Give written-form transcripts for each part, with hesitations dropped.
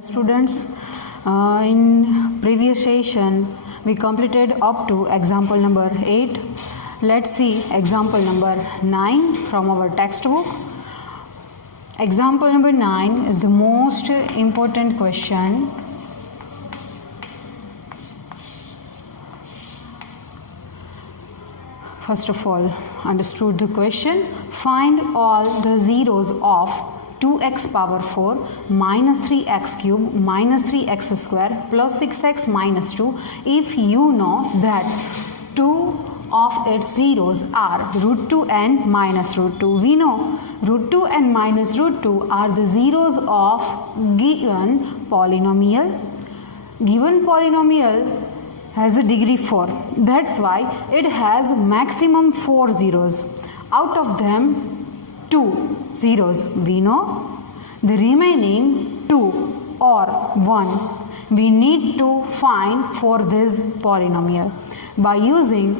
Students, in previous session we completed up to example number 8. Let's see example number 9 from our textbook. Example number 9 is the most important question. First of all, understood the question. Find all the zeros of 2x power 4 minus 3x cube minus 3x square plus 6x minus 2 if you know that 2 of its zeros are root 2 and minus root 2. We know root 2 and minus root 2 are the zeros of given polynomial. Given polynomial has a degree 4. That's why it has maximum 4 zeros. Out of them 2 zeros we know, the remaining 2 or 1 we need to find for this polynomial by using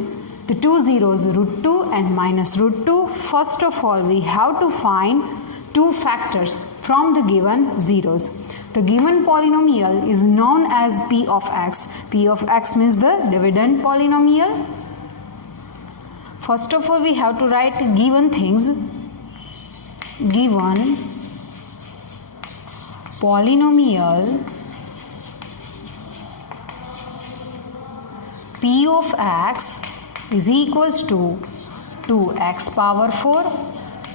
the two zeros root 2 and minus root 2. First of all, we have to find two factors from the given zeros. The given polynomial is known as p of x. P of x means the dividend polynomial. First of all, we have to write given things. Given polynomial p of x is equals to 2x power 4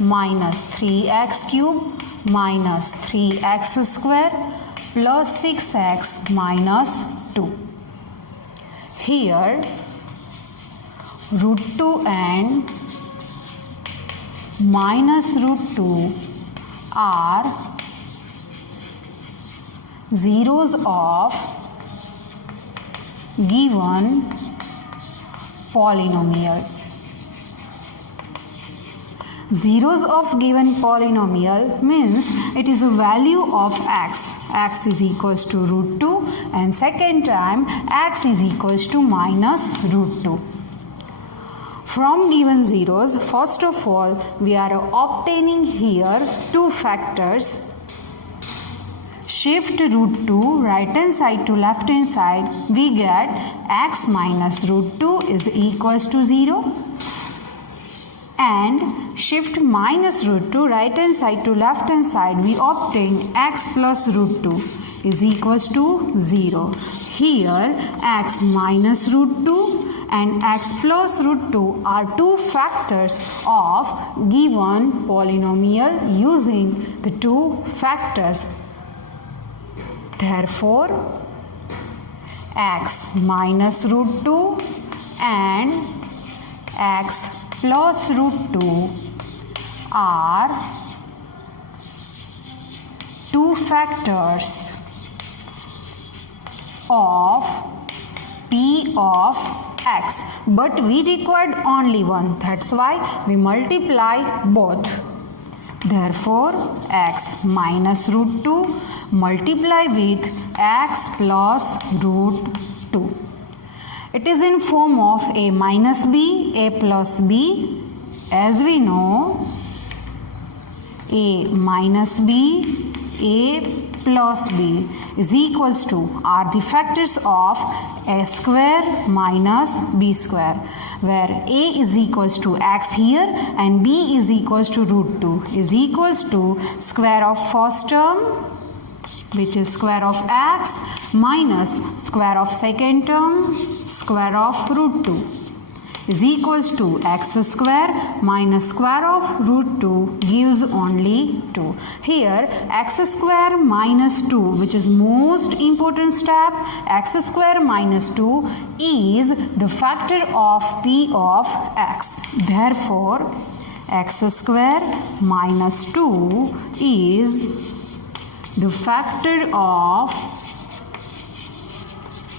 minus 3x cube minus 3x square plus 6x minus 2. Here root 2 and minus root 2 are zeros of given polynomial. Zeros of given polynomial means it is a value of x. X is equals to root 2 and second time x is equals to minus root 2. From given zeros, first of all, we are obtaining here two factors. Shift root 2 right hand side to left hand side, we get x minus root 2 is equals to 0. And shift minus root 2 right hand side to left hand side, we obtain x plus root 2 is equals to 0. Here x minus root 2 and x plus root 2 are two factors of given polynomial using the two factors. Therefore, x minus root 2 and x plus root 2 are two factors of p of x, but we required only one. That's why we multiply both. Therefore, x minus root 2 multiply with x plus root 2. It is in form of a minus b, a plus b. As we know, a minus b, a plus b is equals to are the factors of a square minus b square, where a is equals to x here and b is equals to root 2 is equals to square of first term, which is square of x, minus square of second term, square of root 2 is equals to x square minus square of root 2 gives only 2. Here x square minus 2, which is most important step, x square minus 2 is the factor of p of x. Therefore, x square minus 2 is the factor of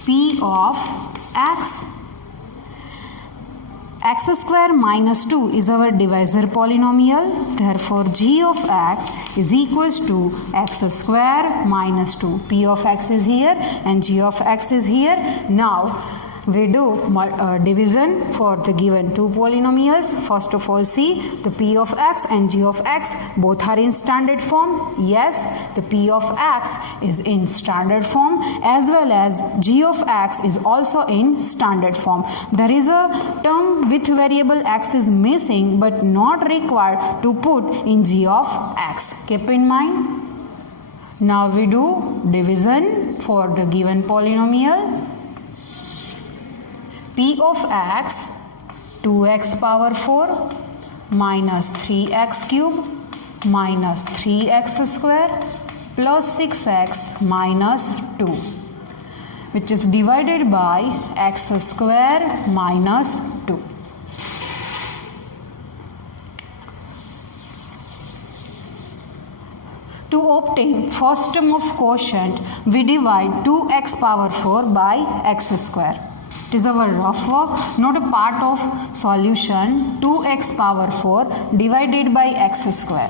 p of x. X square minus 2 is our divisor polynomial. Therefore, g of x is equals to x square minus 2. P of x is here and g of x is here. Now, We do division for the given two polynomials. First of all, see the p of x and g of x both are in standard form. Yes, the p of x is in standard form as well as g of x is also in standard form. There is a term with variable x is missing but not required to put in g of x. Keep in mind. Now we do division for the given polynomial. P of x 2x power 4 minus 3x cube minus 3x square plus 6x minus 2, which is divided by x square minus 2. To obtain first term of quotient, we divide 2x power 4 by x square. It is our rough work, not a part of solution. 2x power 4 divided by x square.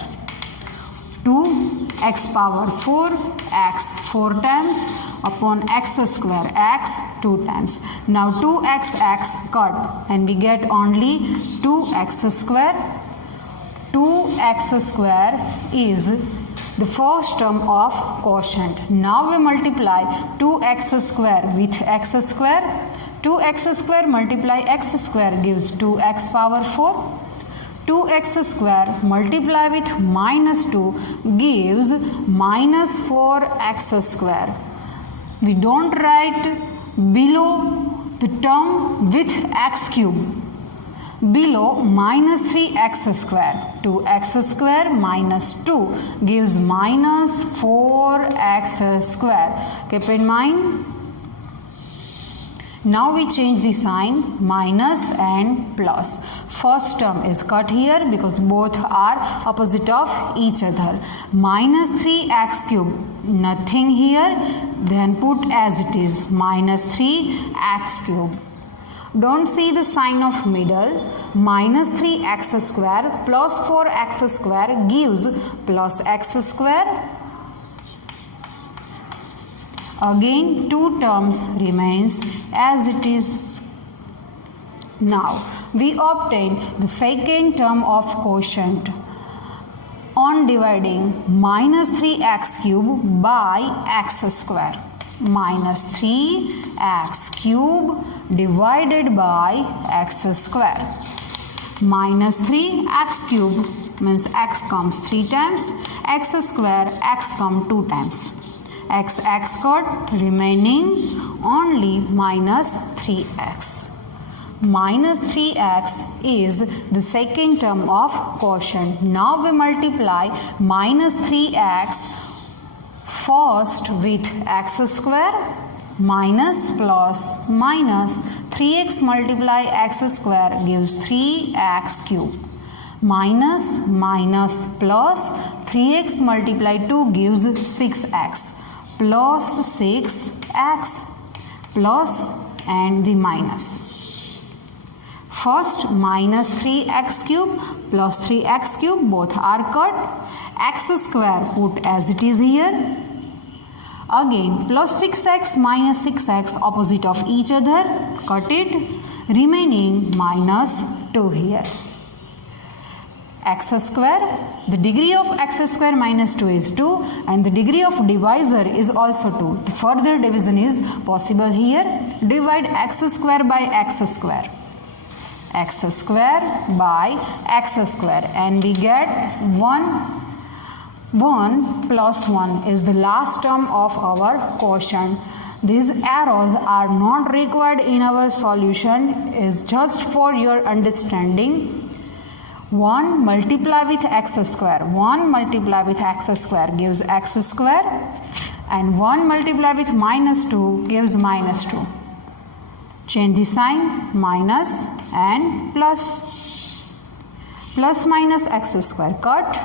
2x power 4 x 4 times upon x square x 2 times. Now 2x x cut and we get only 2x square. 2x square is the first term of quotient. Now we multiply 2x square with x square. 2x square multiply x square gives 2x power 4. 2x square multiply with minus 2 gives minus 4x square. We don't write below the term with x cube. Below minus 3x square. 2x square minus 2 gives minus 4x square. Keep in mind. Now we change the sign, minus and plus. First term is cut here because both are opposite of each other. Minus 3x cube, nothing here, then put as it is, minus 3x cube. Don't see the sign of middle. Minus 3x square plus 4x square gives plus x square. Again, two terms remains as it is. Now, we obtain the second term of quotient on dividing minus 3x cube by x square. Minus 3x cube divided by x square. Minus 3x cube means x comes 3 times, x square x comes 2 times. X cut remaining only minus 3x. Minus 3x is the second term of quotient. Now we multiply minus 3x first with x square minus plus minus 3x multiply x square gives 3x cube. Minus plus 3x multiply 2 gives 6x. Plus 6x plus and the minus. First minus 3x cube plus 3x cube both are cut. X square put as it is here. Again plus 6x minus 6x opposite of each other, cut it, remaining minus 2 here. X square, the degree of x square minus 2 is 2 and the degree of divisor is also 2. Further division is possible here. Divide x square by x square. X square by x square and we get 1. 1 plus 1 is the last term of our quotient. These arrows are not required in our solution, is just for your understanding. 1 multiply with x square. 1 multiply with x square gives x square and 1 multiply with minus 2 gives minus 2. Change the sign, minus and plus. Plus minus x square cut,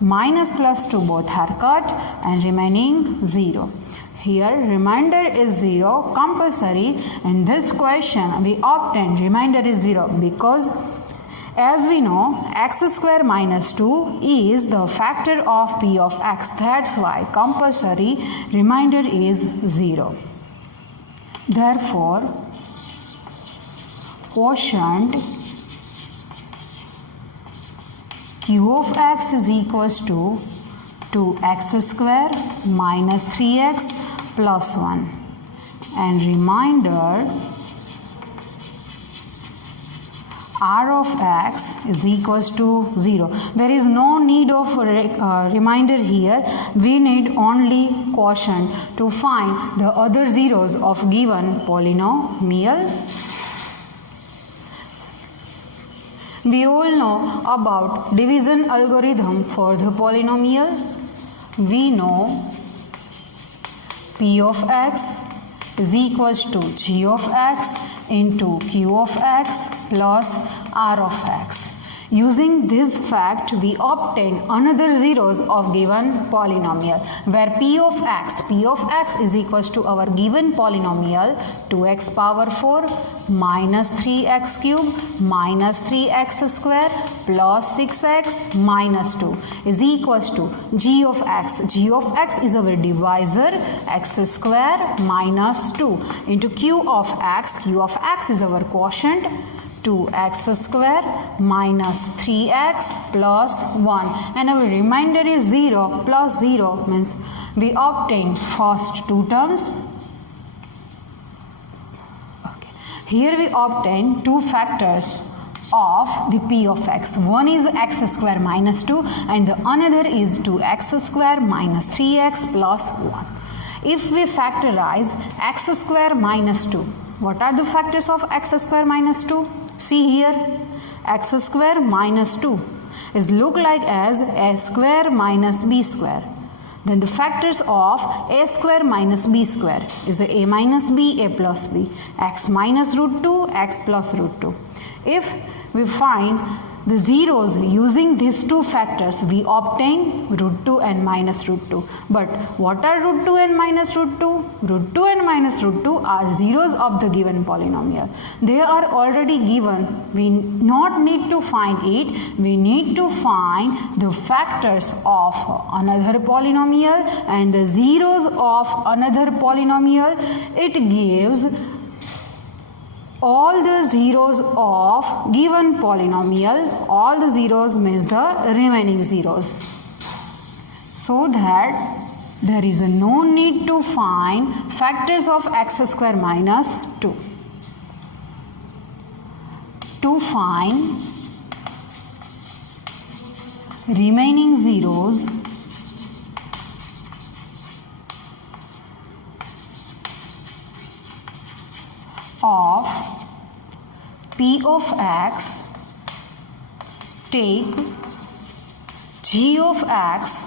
minus plus 2 both are cut and remaining 0. Here remainder is 0 compulsory. In this question we obtain remainder is 0 because as we know x square minus 2 is the factor of p of x. That's why compulsory remainder is 0. Therefore quotient q of x is equals to 2x square minus 3x plus 1, and remainder r of x is equals to 0. There is no need of reminder here. We need only quotient to find the other zeros of given polynomial. We all know about division algorithm for the polynomial. We know p of x is equals to g of x into q of x plus r of x. Using this fact, we obtain another zeros of given polynomial, where p of x is equals to our given polynomial 2x power 4 minus 3x cube minus 3x square plus 6x minus 2 is equals to g of x. G of x is our divisor, x square minus 2 into q of x. Q of x is our quotient, 2x square minus 3x plus 1, and our remainder is 0 plus 0 means we obtain first two terms. Okay. Here we obtain two factors of the p of x. One is x square minus 2 and the another is 2x square minus 3x plus 1. If we factorize x square minus 2, what are the factors of x square minus 2? See here, x square minus 2 is look like as a square minus b square. Then the factors of a square minus b square is the a minus b, a plus b, x minus root 2, x plus root 2. If we find the zeros using these two factors, we obtain root 2 and minus root 2. But what are root 2 and minus root 2? Root 2 and minus root 2 are zeros of the given polynomial. They are already given. We not need to find it. We need to find the factors of another polynomial and the zeros of another polynomial. It gives all the zeros of given polynomial. All the zeros means the remaining zeros, so that there is no need to find factors of x square minus 2. To find remaining zeros, of p of x, take g of x,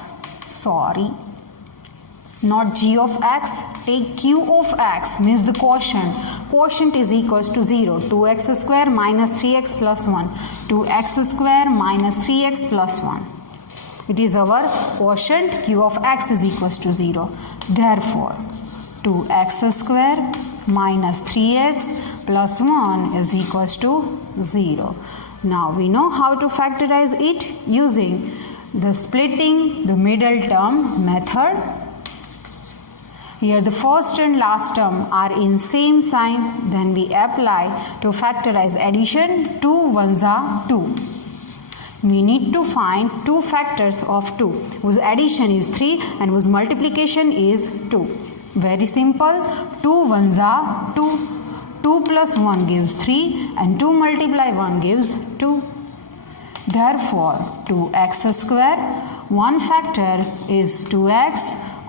not g of x, take q of x means the quotient. Quotient is equals to 0, 2x square minus 3x plus 1, 2x square minus 3x plus 1. It is our quotient, q of x is equals to 0. Therefore, 2x square minus 3x plus 1 is equals to 0. Now we know how to factorize it using the splitting the middle term method. Here the first and last term are in same sign. Then we apply to factorize addition. 2 ones are 2. We need to find two factors of 2 whose addition is 3 and whose multiplication is 2. Very simple. 2 ones are 2. 2 plus 1 gives 3 and 2 multiply 1 gives 2. Therefore, 2x square, one factor is 2x,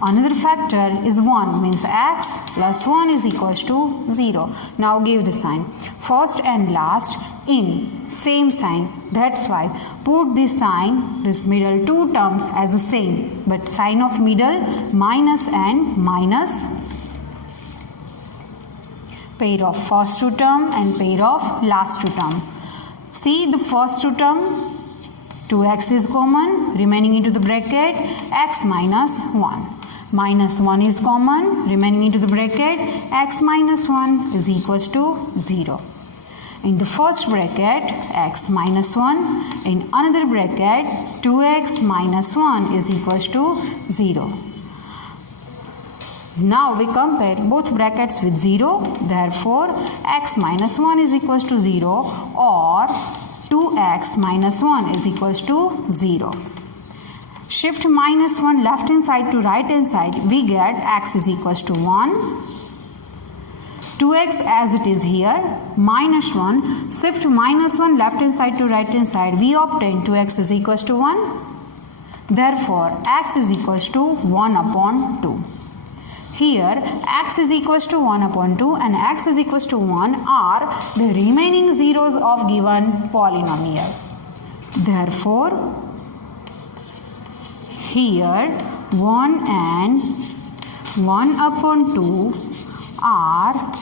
another factor is 1, means x plus 1 is equals to 0. Now give the sign. First and last in same sign. That's why put this sign, this middle two terms as the same. But sign of middle minus and minus. Pair of first two term and pair of last two term. See the first two term, 2x is common, remaining into the bracket, x minus 1. Minus 1 is common, remaining into the bracket, x minus 1 is equals to 0. In the first bracket, x minus 1. In another bracket, 2x minus 1 is equals to 0. Now we compare both brackets with 0. Therefore, x minus 1 is equals to 0 or 2x minus 1 is equals to 0. Shift minus 1 left hand side to right hand side. We get x is equals to 1. 2x as it is here. Minus 1. Shift minus 1 left hand side to right hand side. We obtain 2x is equals to 1. Therefore, x is equals to 1 upon 2. Here, x is equals to 1 upon 2 and x is equals to 1 are the remaining zeros of given polynomial. Therefore, here 1 and 1 upon 2 are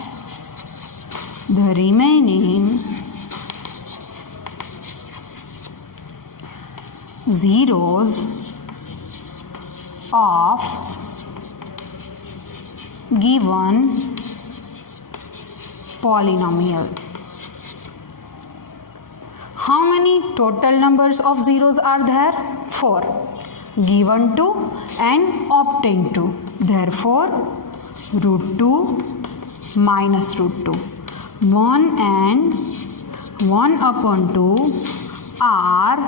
the remaining zeros of given polynomial. How many total numbers of zeros are there? 4. Given 2 and obtained 2. Therefore, root 2 minus root 2. 1 and 1 upon 2 are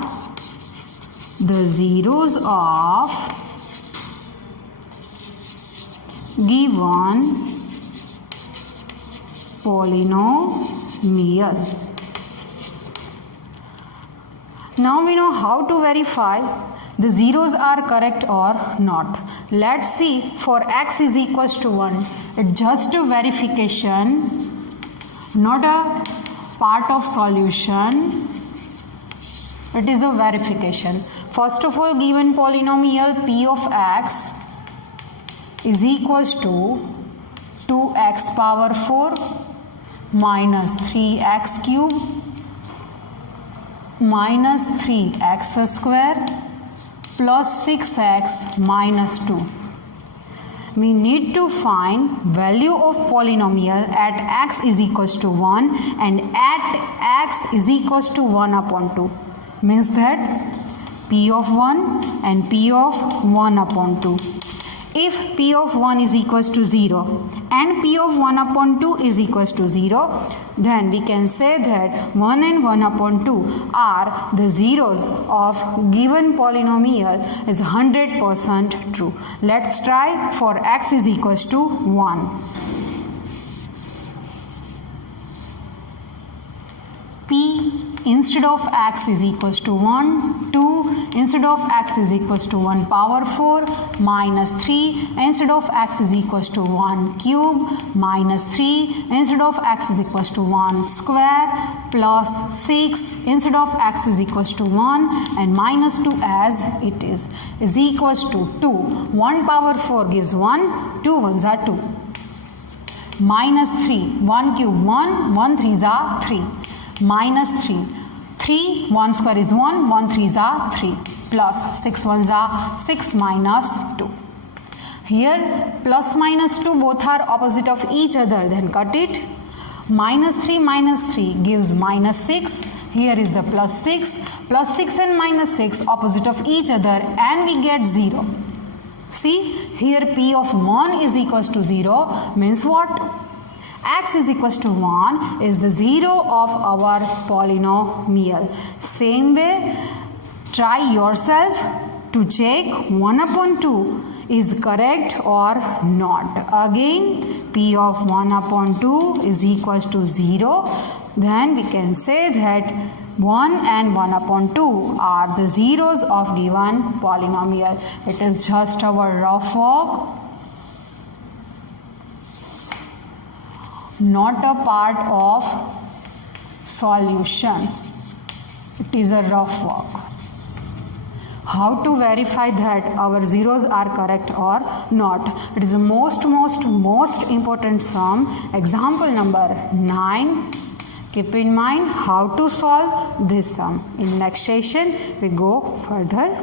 the zeros of given polynomial. Now we know how to verify the zeros are correct or not. Let's see. For x is equals to 1. It's just a verification, not a part of solution. It is a verification. First of all, given polynomial p of x is equals to 2x power 4 minus 3x cube minus 3x square plus 6x minus 2. We need to find value of polynomial at x is equals to 1 and at x is equals to 1 upon 2. Means that p of 1 and p of 1 upon 2. If p of 1 is equals to 0 and p of 1 upon 2 is equals to 0, then we can say that 1 and 1 upon 2 are the zeros of given polynomial is 100% true. Let's try for x is equals to 1. P instead of x is equals to 1, 2 instead of x is equals to 1 power 4 minus 3 instead of x is equals to 1 cube minus 3 instead of x is equals to 1 square plus 6 instead of x is equals to 1 and minus 2 as it is equals to 2. 1 power 4 gives 1, 2 ones are 2. Minus 3, 1 cube 1, 1 threes are 3. Minus 3, 3, 1 square is 1, 1 threes are 3, plus 6 ones are 6 minus 2. Here plus minus 2 both are opposite of each other, then cut it. Minus 3 gives minus 6. Here is the plus 6 and minus 6 opposite of each other and we get 0. See, here p of 1 is equals to 0 means what? X is equals to 1 is the 0 of our polynomial. Same way, try yourself to check 1 upon 2 is correct or not. Again, p of 1 upon 2 is equals to 0. Then we can say that 1 and 1 upon 2 are the zeros of given polynomial. It is just our rough work, not a part of solution. It is a rough work. How to verify that our zeros are correct or not? It is the most important sum. Example number 9. Keep in mind how to solve this sum. In next session we go further.